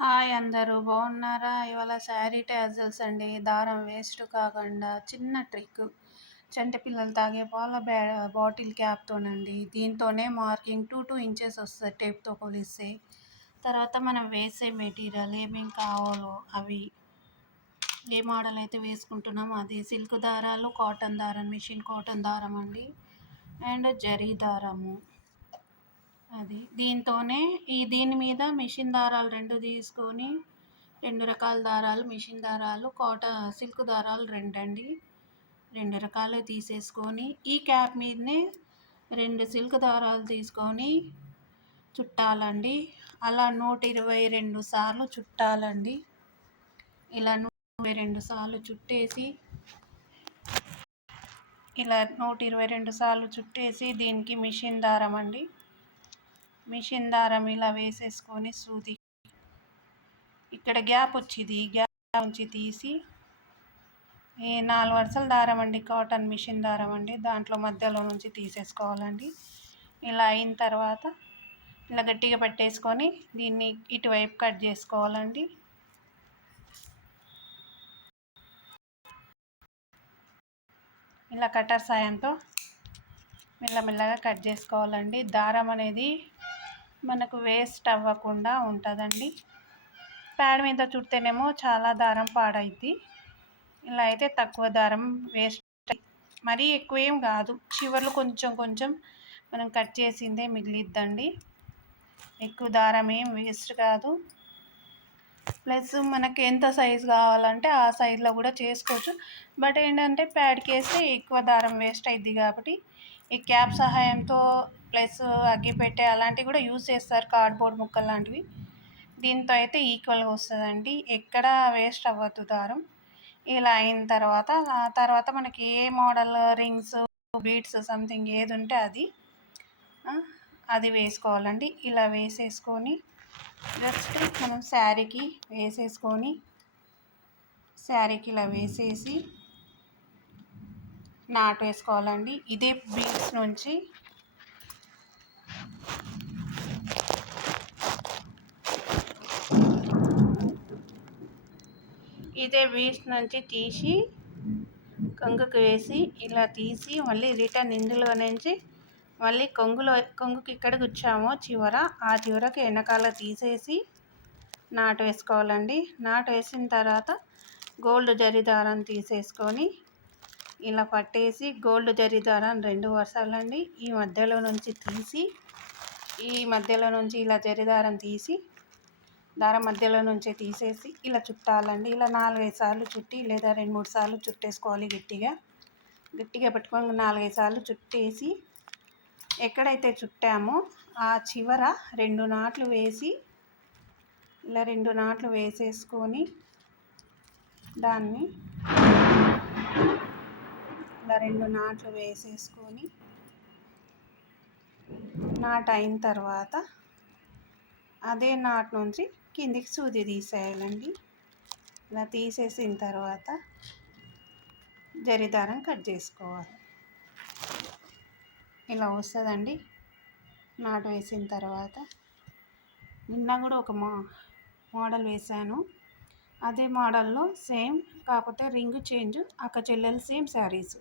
Hi అందరూ బాగున్నారా? ఇవాళ శారీ ట్యాజల్స్ అండి. దారం వేస్ట్ కాకుండా చిన్న ట్రిక్. చంటి పిల్లలు తాగే పాల బ్యా బాటిల్ క్యాప్తోనండి దీంతోనే మార్కింగ్ టూ టూ ఇంచెస్ వస్తుంది టేప్తో కొలిస్తే. తర్వాత మనం వేసే మెటీరియల్ ఏమేం కావాలో అవి ఏ మోడల్ అయితే వేసుకుంటున్నామో అది. సిల్క్ దారాలు కాటన్ దారం మిషన్ కాటన్ దారం అండి. అండ్ జరీ దారము. అది. దీంతోనే ఈ దీని మీద మిషన్ దారాలు రెండు తీసుకొని రెండు రకాల దారాలు మిషన్ దారాలు కాటన్ సిల్క్ దారాలు రెండండి. రెండు రకాలు తీసేసుకొని ఈ క్యాప్ మీదనే రెండు సిల్క్ దారాలు తీసుకొని చుట్టాలండి. అలా నూట ఇరవై రెండు సార్లు చుట్టాలండి. ఇలా నూట ఇరవై రెండు సార్లు చుట్టేసి ఇలా నూట ఇరవై రెండు సార్లు చుట్టేసి దీనికి మిషన్ దారం అండి. మిషన్ దారం ఇలా వేసేసుకొని సూది. ఇక్కడ గ్యాప్ వచ్చింది. గ్యాప్ నుంచి తీసి ఈ నాలుగు వరుసల దారం అండి కాటన్ మిషన్ దారం అండి. దాంట్లో మధ్యలో నుంచి తీసేసుకోవాలండి. ఇలా అయిన తర్వాత ఇలా గట్టిగా పట్టేసుకొని దీన్ని ఇటువైపు కట్ చేసుకోవాలండి. ఇలా కటర్ సాయంతో మెల్లమెల్లగా కట్ చేసుకోవాలండి. దారం అనేది మనకు వేస్ట్ అవ్వకుండా ఉంటుందండి. ప్యాడ్ మీద చుడితేనేమో చాలా దారం పాడైద్ది. ఇలా అయితే తక్కువ దారం వేస్ట్ మరీ ఎక్కువ ఏం కాదు. చివర్లు కొంచెం కొంచెం మనం కట్ చేసిందే మిగిలిద్దండి. ఎక్కువ దారం ఏం వేస్ట్ కాదు. ప్లస్ మనకి ఎంత సైజు కావాలంటే ఆ సైజులో కూడా చేసుకోవచ్చు. బట్ ఏంటంటే ప్యాడ్కి వేస్తే ఎక్కువ దారం వేస్ట్ అయింది కాబట్టి ఈ క్యాప్ సహాయంతో ప్లస్ అగ్గిపెట్టె అలాంటివి కూడా యూజ్ చేస్తారు కార్డ్బోర్డ్ ముక్కలు లాంటివి. దీంతో అయితే ఈక్వల్గా వస్తుందండి. ఎక్కడ వేస్ట్ అవ్వద్దు దారం. ఇలా అయిన తర్వాత ఆ తర్వాత మనకి ఏ మోడల్ రింగ్స్ బీడ్స్ సంథింగ్ ఏది ఉంటే అది అది వేసుకోవాలండి. ఇలా వేసేసుకొని జస్ట్ మనం శారీకి వేసేసుకొని శారీకి ఇలా వేసేసి నాటు వేసుకోవాలండి ఇదే బీన్స్ నుంచి. ఇదే బీన్స్ నుంచి తీసి కొంగుకు వేసి ఇలా తీసి మళ్ళీ రిటర్న్ ఇందులో నుంచి మళ్ళీ కొంగులో కొంగుకి ఇక్కడ గుచ్చామో చివర ఆ చివరకు వెనకాల తీసేసి నాటు వేసుకోవాలండి. నాటు వేసిన తర్వాత గోల్డ్ జరి దారం తీసేసుకొని ఇలా పట్టేసి గోల్డ్ జరీ ద్వారా రెండు వరుసలండి. ఈ మధ్యలో నుంచి తీసి ఈ మధ్యలో నుంచి ఇలా జరి దారం తీసి దారం మధ్యలో నుంచి తీసేసి ఇలా చుట్టాలండి. ఇలా నాలుగైదు సార్లు చుట్టి లేదా రెండు మూడు సార్లు చుట్టేసుకోవాలి గట్టిగా. గట్టిగా పెట్టుకొని నాలుగైదు సార్లు చుట్టేసి ఎక్కడైతే చుట్టామో ఆ చివర రెండు నాట్లు వేసి ఇలా రెండు నాట్లు వేసేసుకొని దాన్ని ఇలా రెండు నాట్లు వేసేసుకొని నాట్ అయిన తర్వాత అదే నాట్ నుంచి కిందికి సూది తీసేయాలండి. ఇలా తీసేసిన తర్వాత జరిదారం కట్ చేసుకోవాలి. ఇలా వస్తుందండి. నాటు వేసిన తర్వాత నిన్న కూడా ఒక మో మోడల్ వేశాను. అదే మోడల్లో సేమ్ కాకపోతే రింగ్ చేంజ్ అక్క చెల్లెలు సేమ్ శారీస్.